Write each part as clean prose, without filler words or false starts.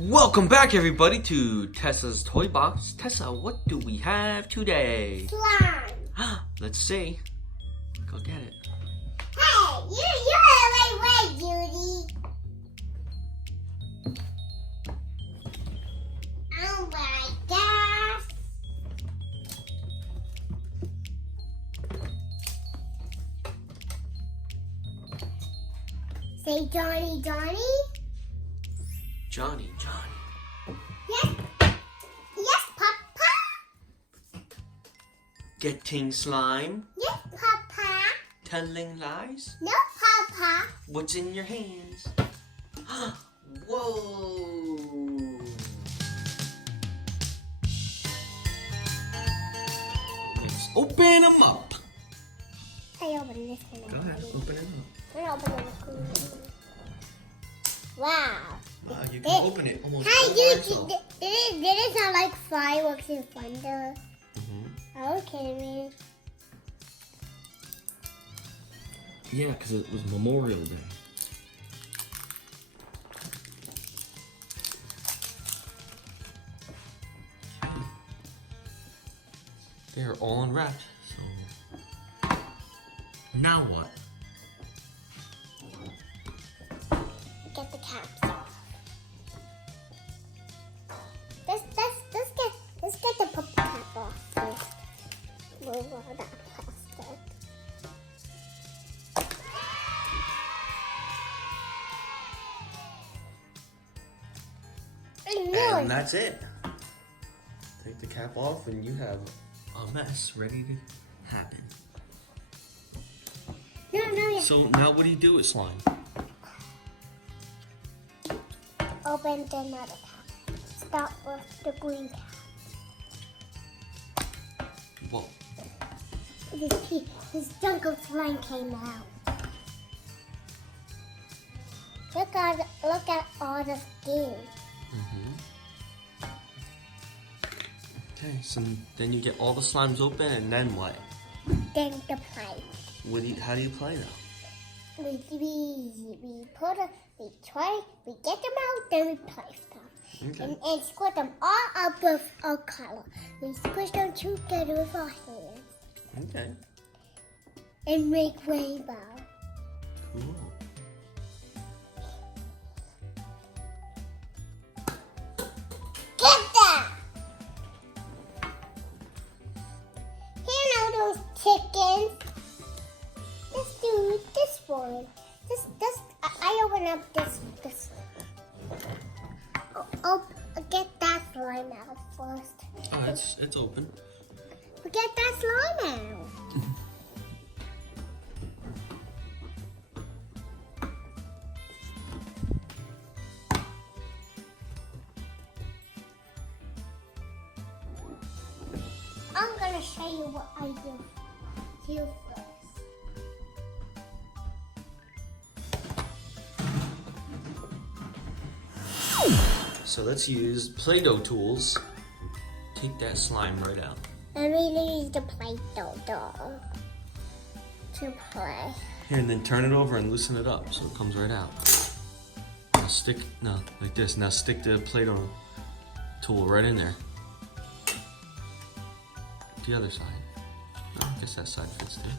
Welcome back, everybody, to Tessa's Toybox. Tessa, what do we have today? Slime. Let's see. Go get it. Hey, you're right, Judy. Oh my gosh. Say Johnny, Johnny. Johnny. Yes. Yes, Papa. Getting slime. Yes, Papa. Telling lies. No, Papa. What's in your hands? Whoa. Let's open them up. I open this one. Go ahead, open it up. I open this one. Wow. Wow, you can open it almost Hey, all by did yourself. it sound like fireworks and thunder? Mhm. Okay, man. Yeah, because it was Memorial Day. They're all unwrapped, so now what? Get the caps off. Let's get the purple cap off first. Move all that plastic. And that's it. Take the cap off and you have a mess ready to happen. No. So now what do you do with slime? Open another cap. Start with the green cap. Whoa. This chunk of slime came out. Look at all the skin. Okay, so then you get all the slimes open and then what? Then the play. How do you play though? We get them out, then we play them. Okay. And squish them all up with our color. We squish them together with our hands. Okay. And make rainbow. Cool. Get that! Here are those chickens. Let's do this one. I open up this. Oh, get that slime out first. Oh, it's open. Get that slime out. I'm gonna show you what I do first. So let's use Play-Doh tools. Take that slime right out. And we use the Play-Doh doll to play. Here, and then turn it over and loosen it up so it comes right out. Now like this. Now stick the Play-Doh tool right in there. The other side. Oh, I guess that side fits there.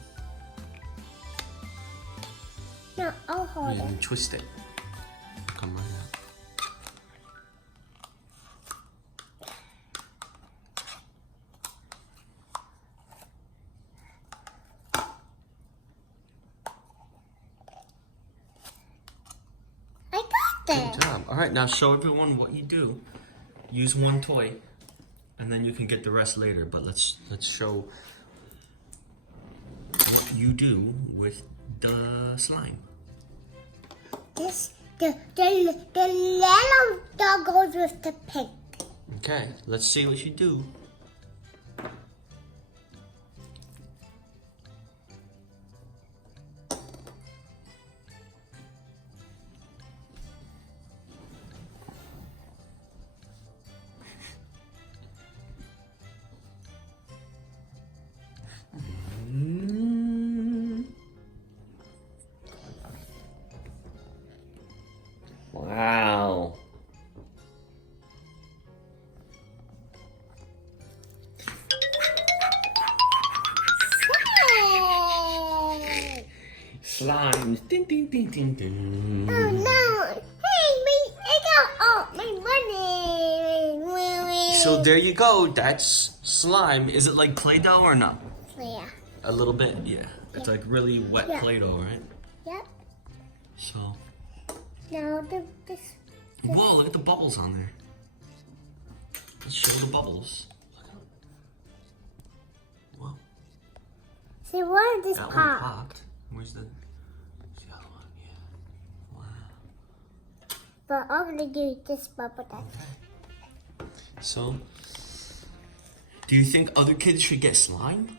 No, I'll hold And it. then twist it. It'll come right out. I got Good this. job. All right, now show everyone what you do. Use one toy, and then you can get the rest later. But let's show what you do with the slime. The yellow dog goes with the pink. Okay, let's see what you do. Wow. slimes. Ding, ding, ding, ding, ding. Oh no! Hey, I got all my money. So there you go. That's slime. Is it like Play-Doh or not? Yeah. A little bit, yeah. It's like really wet Yeah. Play-Doh, right? Yep. So. Now this. Whoa! Look at the bubbles on there. Let's show the bubbles. Whoa. See, what is this That one pop? popped. Where's the other one? Yeah. Wow. But I'm gonna do this bubble then. So, do you think other kids should get slime?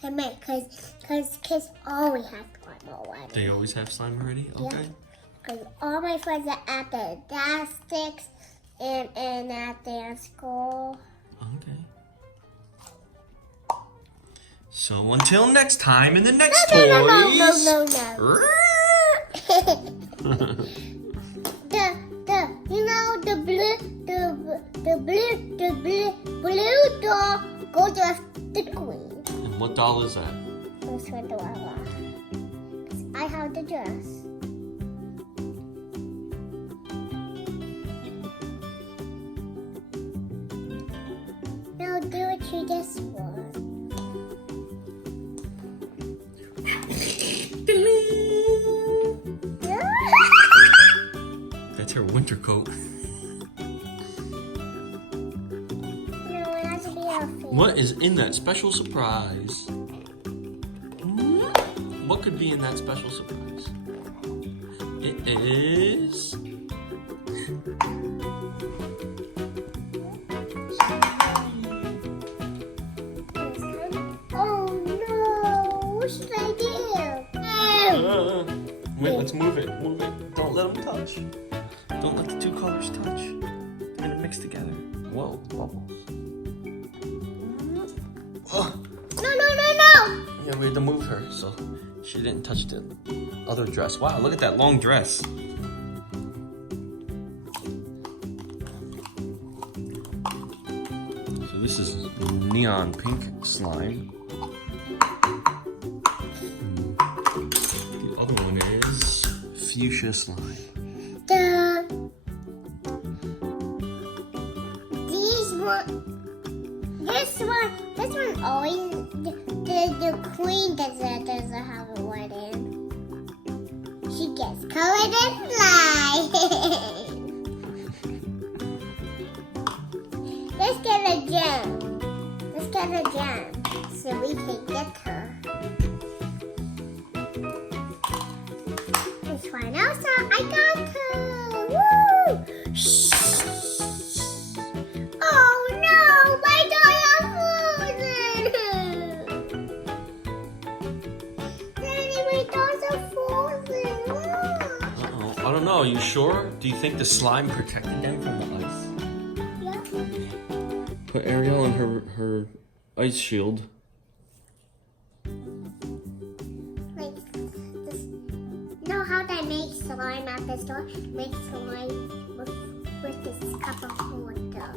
Come here, cause kids always have slime already. They always have slime already? Okay. Cause all my friends are at the gymnastics and at their school. Okay. So until next time in the next No, toys. no. You know the blue doll goes with the queen. And what doll is that? Goes with the Wawa. I have the dress. Now do it to this one. That's her winter coat. No, it has to be our face. What is in that special surprise? What could be in that special surprise? It is... Oh no! What should I do? Wait, let's move it. Move it. Don't let them touch. Don't let the two colors touch. They're gonna mix together. Whoa, bubbles. Oh. No! Yeah, we had to move her so she didn't touch the other dress. Wow, look at that long dress. So this is neon pink slime. The other one is fuchsia slime. This one always the queen doesn't have a wedding. She gets covered in slime. Let's get a gem. So we can get her. This one also, I got her. Woo! Shh. Oh no, my dolls are frozen. Daddy, my dolls are frozen. Uh-oh. I don't know. Are you sure? Do you think the slime protected them from the ice? Yeah. Put Ariel in her ice shield. Like this. You know how they make slime at the store? Make slime with this cup of water.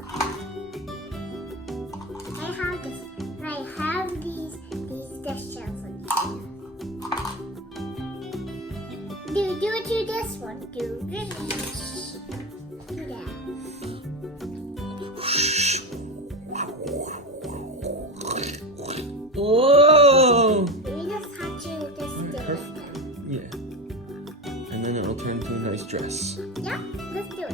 I have this. And I have these dishes in here. Do it to this one. Do this. Do that. Whoa! We just touch it this Perfect. Yeah. And then it'll turn into a nice dress. Yeah, let's do it.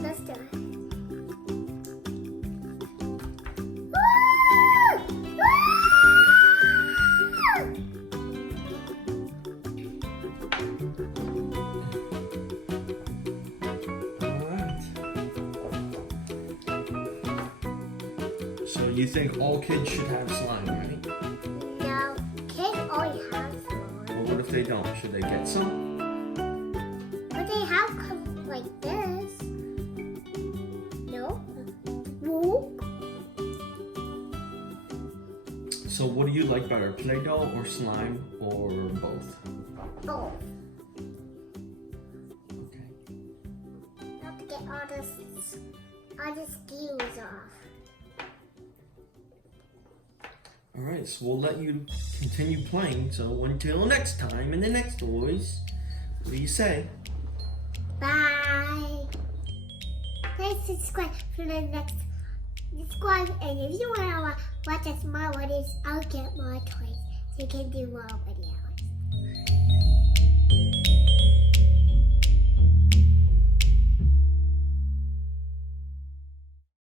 Alright. So you think all kids should have slime, right? No, kids always have slime. Well, what if they don't? Should they get some? But they have colors like this. No? No? So what do you like better, Play-Doh or slime or both? Oh, Okay. I have to get all the skews off. Alright, so we'll let you continue playing. So until next time in the next toys, what do you say? Bye. Please subscribe for the next. Subscribe, and if you want to watch us more videos, I'll get more toys so you can do more videos.